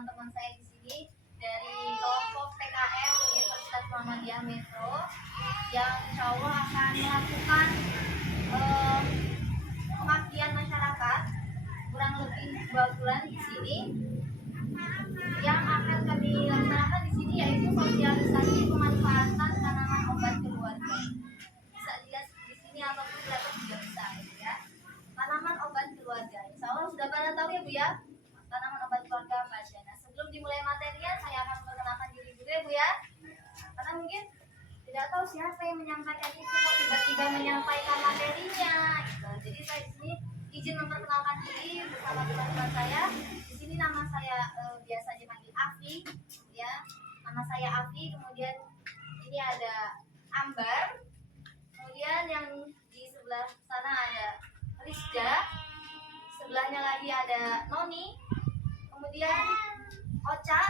teman-teman saya di sini dari kelompok PKM Universitas Muhammadiyah Metro yang insya Allah akan melakukan pengabdian masyarakat kurang lebih 2 bulan di sini. Yang akan kami laksanakan di sini yaitu sosialisasi pemanfaatan tanaman obat keluarga. Bisa dilihat di sini ataupun dapat juga bisa, ya. Tanaman obat keluarga. Insya Allah sudah pada tahu ya Bu ya, tanaman obat keluarga apa aja. Nah, sebelum dimulai materinya, saya akan memperkenalkan diri dulu ya Bu ya. Karena mungkin tidak tahu siapa yang menyampaikan itu, kok tiba-tiba menyampaikan materinya. Gitu. Jadi saya di sini izin memperkenalkan diri bersama teman-teman saya. Di sini nama saya biasa dipanggil Afi, ya. Nama saya Afi. Kemudian ini ada Ambar. Kemudian yang di sebelah sana ada Rizda. Sebelahnya lagi ada Noni. Kemudian Ocha,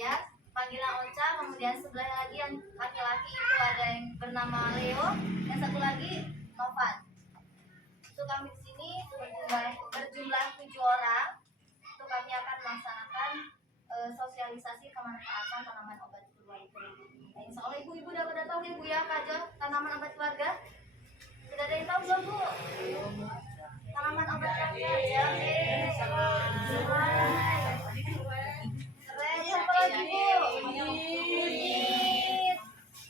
ya. Panggilan Ocha. Kemudian sebelah lagi yang laki-laki itu ada yang bernama Leo. Yang satu lagi Novan. Itu kami di sini berjumlah 7 orang. Itu kami akan melaksanakan sosialisasi pemanfaatan tanaman obat keluarga. Nah, insya Allah ibu-ibu udah pada tahu ya Bu ya, kaja tanaman obat keluarga. Sudah ada yang tahu belum Bu? Tanaman obat keluarga jahe. Keren, apa lagi Bu? Kunyit.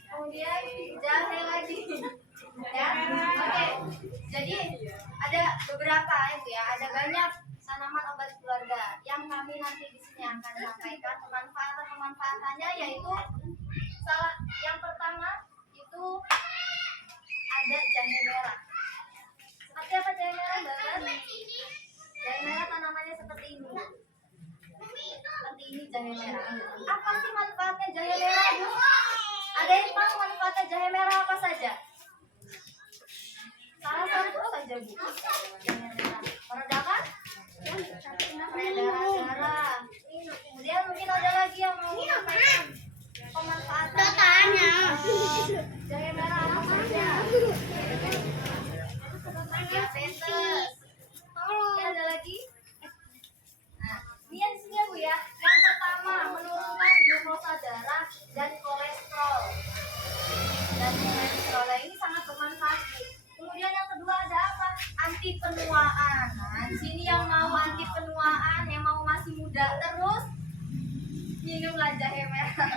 Kemudian jahe lagi. Ya, oke. Jadi ada beberapa ya Bu ya, ada banyak tanaman obat keluarga yang kami nanti di sini akan sampaikan pemanfaatannya, yaitu yang pertama itu ada jahe merah. Seperti apa jahe merah Mbak? Jahe merah tanamannya seperti ini. Seperti ini jahe merah. Apa sih manfaatnya jahe merah Bu? Ada yang tahu manfaatnya jahe merah apa saja? Salah satu saja Bu. Jahe merah meredakan peredaran darah. Kemudian mungkin ada lagi yang mau menyampaikan pemanfaatan jahe merah apa saja? Diabetes. Ini ada lagi. Nah, ini yang di sini ya Bu ya. Yang pertama menurunkan glukosa darah dan kolesterol. Nah, ini sangat bermanfaat Bu. Kemudian yang kedua ada apa? Anti penuaan. Nah, di sini yang mau anti penuaan, yang mau masih muda terus, minumlah jahe merah.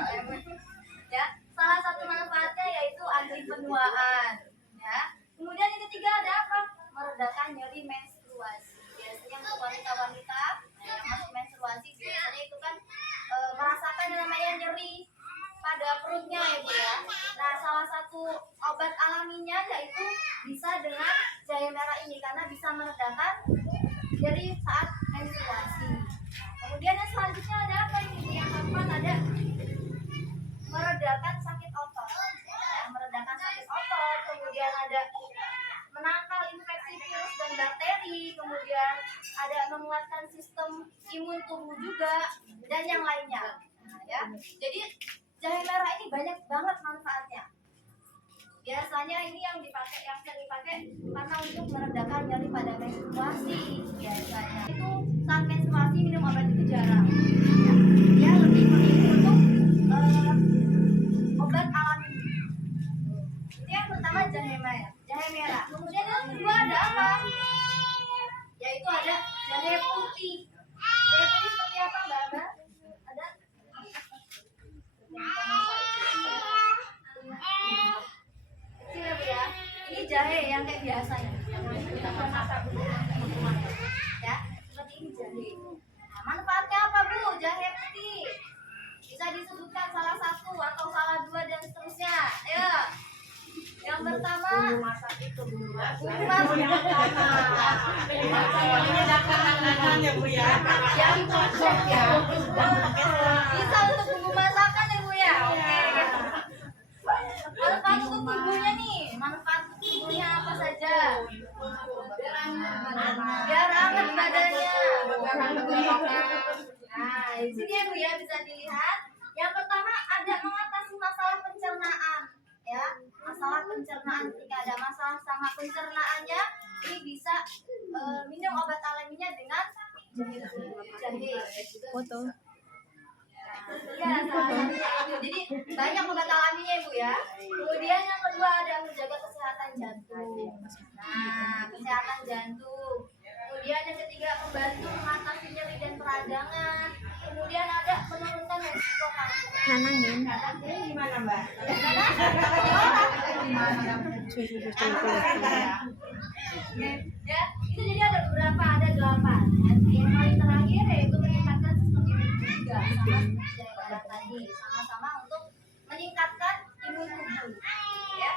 Ya, salah satu manfaatnya yaitu anti penuaan. Ya. Kemudian yang ketiga ada apa? Meredakan nyeri menstruasi. Biasanya untuk wanita-wanita yang masih menstruasi biasanya itu kan merasakan yang namanya nyeri pada perutnya ya Bu ya. Nah, salah satu obat alaminya yaitu bisa dengan jahe merah ini karena bisa meredakan nyeri saat menstruasi. Kemudian yang selanjutnya ada apa ini? Yang keempat ada meredakan sakit otot. Ya, meredakan sakit otot. Kemudian ada menangkal infeksi virus dan bakteri. Kemudian ada menguatkan sistem imun tubuh juga dan yang lainnya. Nah, ya. Jadi jahe merah ini banyak banget manfaatnya. Biasanya ini yang sering dipakai karena untuk meredakan nyeri pada menstruasi. Biasanya itu saat menstruasi minum obat itu jarang. Ya. Dia lebih memilih untuk obat alami. Itu yang pertama jahe merah. Kemudian yang kedua ada apa? Yaitu ada jahe putih. Jahe putih seperti apa Mbak? Ada? Kecil ya Bu ya. Ini jahe yang kayak biasanya yang kita masak ya, seperti ini jahe. Nah, manfaatnya apa Bu? Jahe putih bisa disebutkan salah satu atau salah dua dan seterusnya. Ayo. Yang pertama masak itu bumbu masak. Ya Bu ya. Yang cocok ya. Bisa untuk bumbu masakan ya Bu ya. Oke. Manfaat untuk tubuhnya nih. Manfaat untuk tubuhnya apa saja? Biar hangat badannya. Nah, di sini ya Bu ya bisa dilihat. Yang pertama ada mengatasi masalah pencernaan. Ya, masalah pencernaan. Ketika ada masalah sama pencernaannya, ini bisa minum obat alaminya dengan jahe. Foto. Iya, salah satunya itu. Jadi banyak obat alaminya Ibu ya. Kemudian yang kedua ada menjaga kesehatan jantung. Nah, kesehatan jantung. Kemudian yang ketiga membantu mengatasi nyeri dan peradangan. Kemudian ada menurunkan resiko kanker. Nanangin. Ini gimana Mbak? Ya, itu jadi ada beberapa, ada 8. Yang paling terakhir yaitu meningkatkan sistem imun juga sama seperti yang ada tadi, sama-sama untuk meningkatkan imun tubuh. Ya.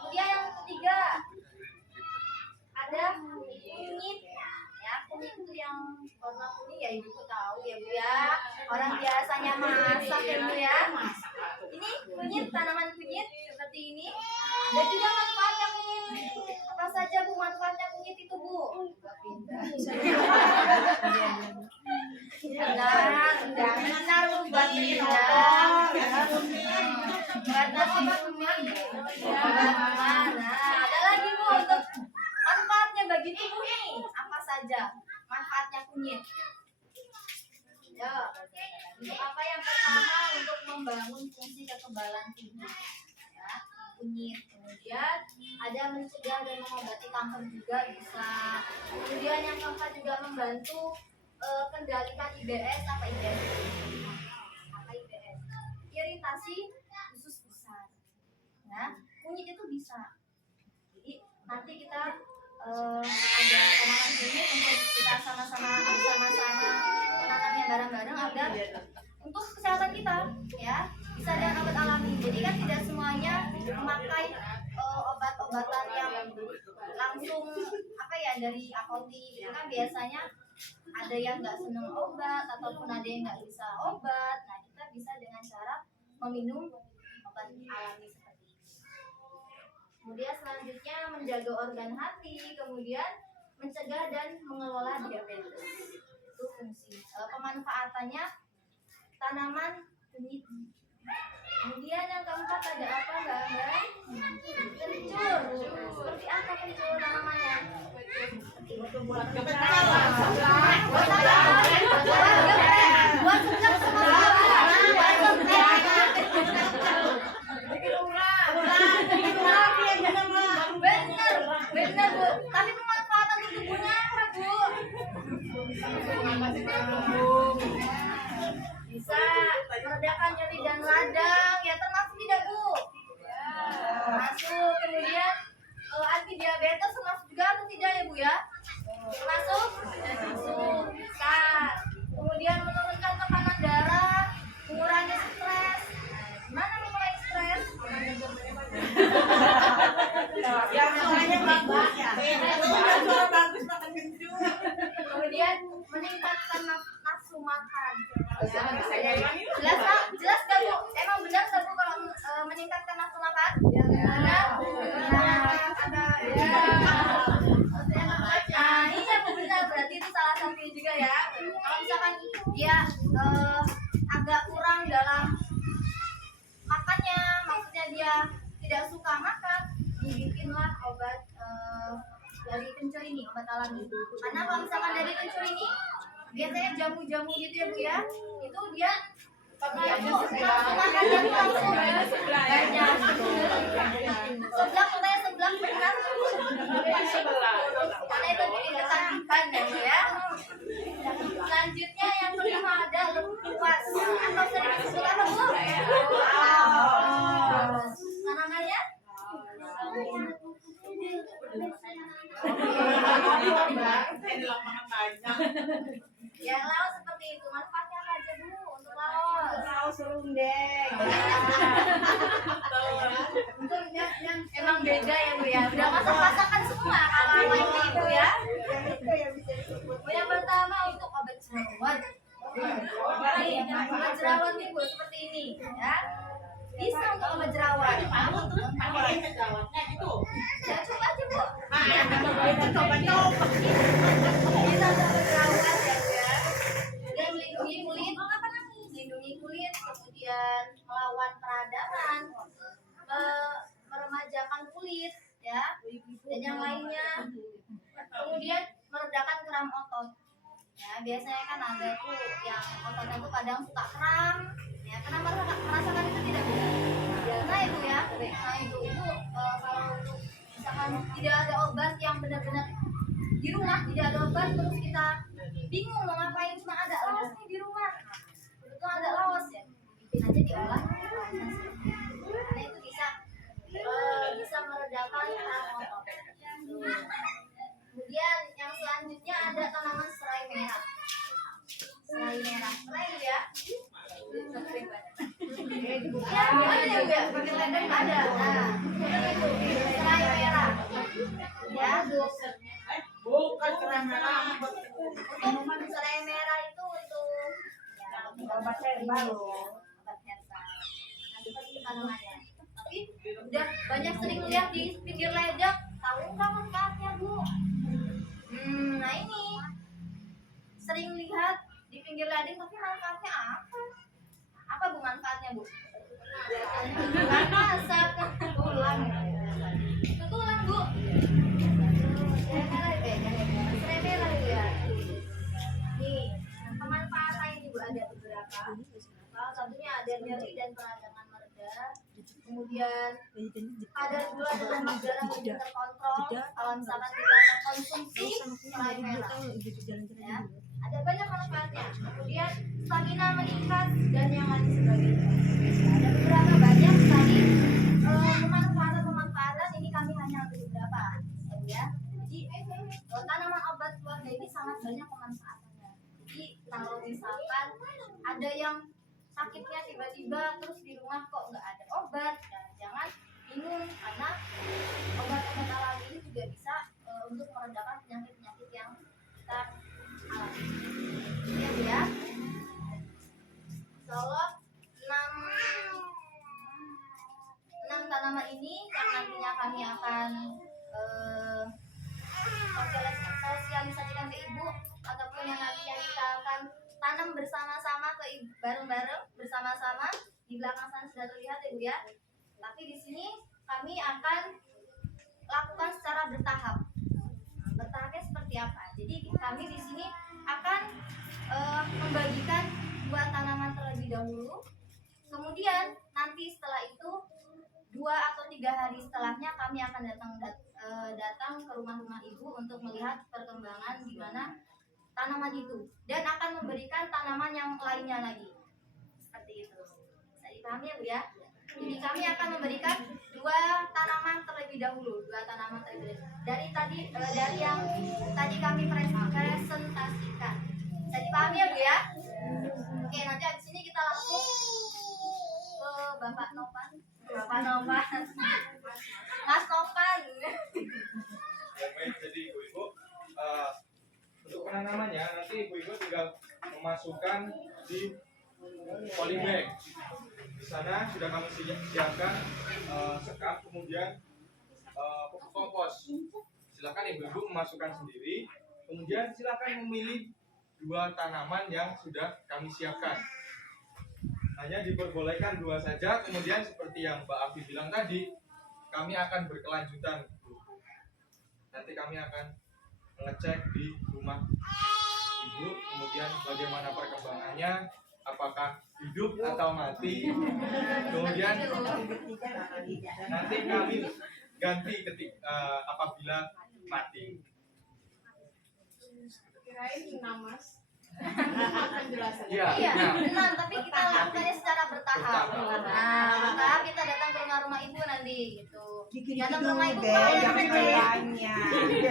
Kemudian yang ketiga ada kunyit. Ya, kunyit itu yang warna kuning ya Ibu tahu ya Bu ya. Orang biasanya masak ya Bu ya. Ini kunyit, tanaman kunyit seperti ini. Ada juga manfaatnya kunyit. Apa saja Bu manfaatnya kunyit itu Bu? Benar Bu, buat pindah. Buat nasi kuning. Nah, ada lagi Bu untuk manfaatnya bagi tubuh nih. Apa saja manfaatnya kunyit? Ya, untuk apa yang pertama untuk membangun fungsi kekebalan tubuh. Ya, kunyit. Kemudian ada mencegah dan mengobati kanker juga bisa. Kemudian yang keempat juga membantu kendalikan IBS apa IBS? Apa IBS? Iritasi usus besar. Nah, kunyit itu bisa. Jadi nanti kita ada tanaman kunyit untuk kita sama-sama menanamnya bareng-bareng agar untuk kesehatan kita ya bisa dengan obat alami. Jadi kan tidak semuanya memakai obat-obatan yang langsung apa ya dari apotek itu kan biasanya ada yang nggak seneng obat ataupun ada yang nggak bisa obat. Nah kita bisa dengan cara meminum obat alami seperti ini. Kemudian selanjutnya menjaga organ hati, kemudian mencegah dan mengelola diabetes. Itu fungsi pemanfaatannya tanaman kunyit. Kemudian yang keempat ada apa Mbak? Kencur. Seperti apa kencur namanya? Buat seblak sama benar Bu. Tapi pemanfaatan untuk tubuhnya apa Bu? Bisa meredakan nyeri dan radang ya termasuk tidak Bu? Masuk. Kemudian anti diabetes termasuk juga atau tidak ya Bu ya? Termasuk? Masuk. Bisa. Kemudian menurunkan tekanan darah, mengurangi stres. Gimana mengurangi stres? Yang suaranya bagus ya. Yang suara bagus makan kencur. Kemudian meningkatkan nafsu makan. Saya Jelas tak? Jelas gak Bu? Emang benar gak Bu kalau meningkatkan nafsu makan? Benar? Ada. Nah iya Bu benar, berarti itu salah satunya juga ya. Kalau misalkan dia agak kurang dalam makannya, maksudnya dia tidak suka makan, dibikinlah obat dari kencur ini, obat alami. Karena kalau misalkan dari kencur ini biasanya jamu-jamu gitu ya Bu ya, itu dia langsung makannya tuh langsung banyak. Seblak katanya seblak benar. Karena itu diketahui ya Bu ya. Selanjutnya yang kelima ada lengkuas atau sering disebut apa Bu? Tanamannya? Ya laos seperti itu. Manfaatnya apa aja Bu untuk laos? Saus serundeng. Untuk yang emang beda ya Bu ya. Udah masak-masakan semua kalau ini Ibu ya. Yang pertama untuk obat jerawat. Obat jerawat nih Bu seperti ini ya. Bisa untuk obat jerawat. Ya coba aja Bu. Bisa untuk obat jerawat ya Bu ya. Dan melindungi kulit, melindungi kulit, kemudian melawan peradangan, meremajakan kulit ya, dan yang lainnya. Kemudian meredakan kram otot. Ya biasanya kan ada tuh yang ototnya tuh kadang suka kram. Ya, karena merasakan itu tidak benar. Nah itu ya, nah itu kalau untuk misalkan tidak ada obat yang benar-benar di rumah, tidak ada obat terus kita bingung mau ngapain, cuma ada laos nih di rumah, kebetulan ada laos ya, bikin aja diolah, karena itu bisa meredakan rasa otot. Kemudian yang selanjutnya ada tanaman serai merah. Serai merah, serai ya. Ya, ada juga pakai ledeng ada. Nah, itu serai merah. Ya, Bukan kerang merah. untuk serai merah itu untuk Obat herbal. obat herbal. Nanti pasti tanamannya. Tapi udah banyak sering lihat di pinggir ledeng. Tahu nggak manfaatnya, Bu? Nah ini sering lihat di pinggir ladang, tapi manfaatnya apa? Apa Bu manfaatnya, Bu? Bukan masak, tulang. Itu tulang, Bu. Serai merah itu ya. Nih, pemanfaatan ini Bu ada beberapa. Salah satunya ada nyeri dan peradangan mereda. Kemudian kadar gula dalam darah lebih terkontrol kalau misalkan kita mengkonsumsi serai merah. Ya, ada banyak manfaatnya. Kemudian stamina meningkat dan yang lain sebagainya. Ada beberapa banyak sekali pemanfaatan ini kami hanya ambil beberapa ya. Jadi tanaman obat keluarga ini sangat banyak pemanfaatannya. Jadi kalau misalkan ada yang sakitnya tiba-tiba terus di rumah kok nggak ada obat, jangan bingung karena obat-obat alami ini juga bisa untuk meredakan penyakit-penyakit yang kita alami. Ya Bu ya. Insyaallah 6 tanaman ini yang nantinya kami akan sosialisasikan ke Ibu ataupun yang nantinya kita akan tanam bersama-sama bareng-bareng bersama-sama. Di belakang sana sudah terlihat ya Bu ya. Tapi di sini kami akan lakukan secara bertahap. Bertahapnya seperti apa? Jadi kami di sini akan membagikan 2 tanaman terlebih dahulu. Kemudian nanti setelah itu 2 atau 3 hari setelahnya kami akan datang ke rumah-rumah Ibu untuk melihat perkembangan di mana tanaman itu dan akan memberikan tanaman yang lainnya lagi. Seperti itu. Bisa dipahami ya Bu ya? Jadi kami akan memberikan 2 tanaman terlebih dahulu, 2 tanaman terlebih dahulu. Dari yang tadi kami presentasikan. Bisa dipahami ya Bu ya? Oke, nanti habis ini kita langsung ke Bapak Novan. Mas Novan. Ya, baik, jadi Ibu-Ibu untuk penanamannya nanti Ibu-Ibu tinggal memasukkan di polybag. Di sana sudah kami siapkan sekam, kemudian pupuk kompos. Silakan Ibu-Ibu memasukkan sendiri. Kemudian silakan memilih 2 tanaman yang sudah kami siapkan. Hanya diperbolehkan 2 saja. Kemudian seperti yang Mbak Afi bilang tadi, kami akan berkelanjutan. Nanti kami akan mengecek di rumah Ibu, kemudian bagaimana perkembangannya, apakah hidup atau mati. Kemudian nanti kami ganti apabila mati. Kirain Mas. Iya. Benar, tapi kita lakukannya secara bertahap. Nah, bertahap kita datang ke rumah-rumah Ibu nanti gitu. Datang ke rumah Ibu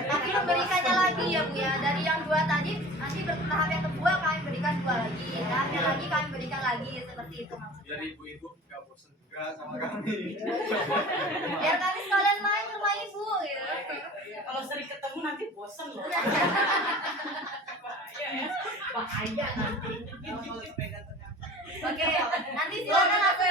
tapi memberikannya lagi ya Bu ya. Dari yang 2 tadi nanti bertahap yang kedua kami berikan 2 lagi. Tahapnya lagi kami berikan lagi seperti itu maksudnya. Biar Ibu-Ibu nggak bosan juga sama kami. Biar kami sekalian main ke rumah Ibu gitu. Kalau sering ketemu nanti bosan loh. Bahaya nanti. Oke, nanti silakan langsung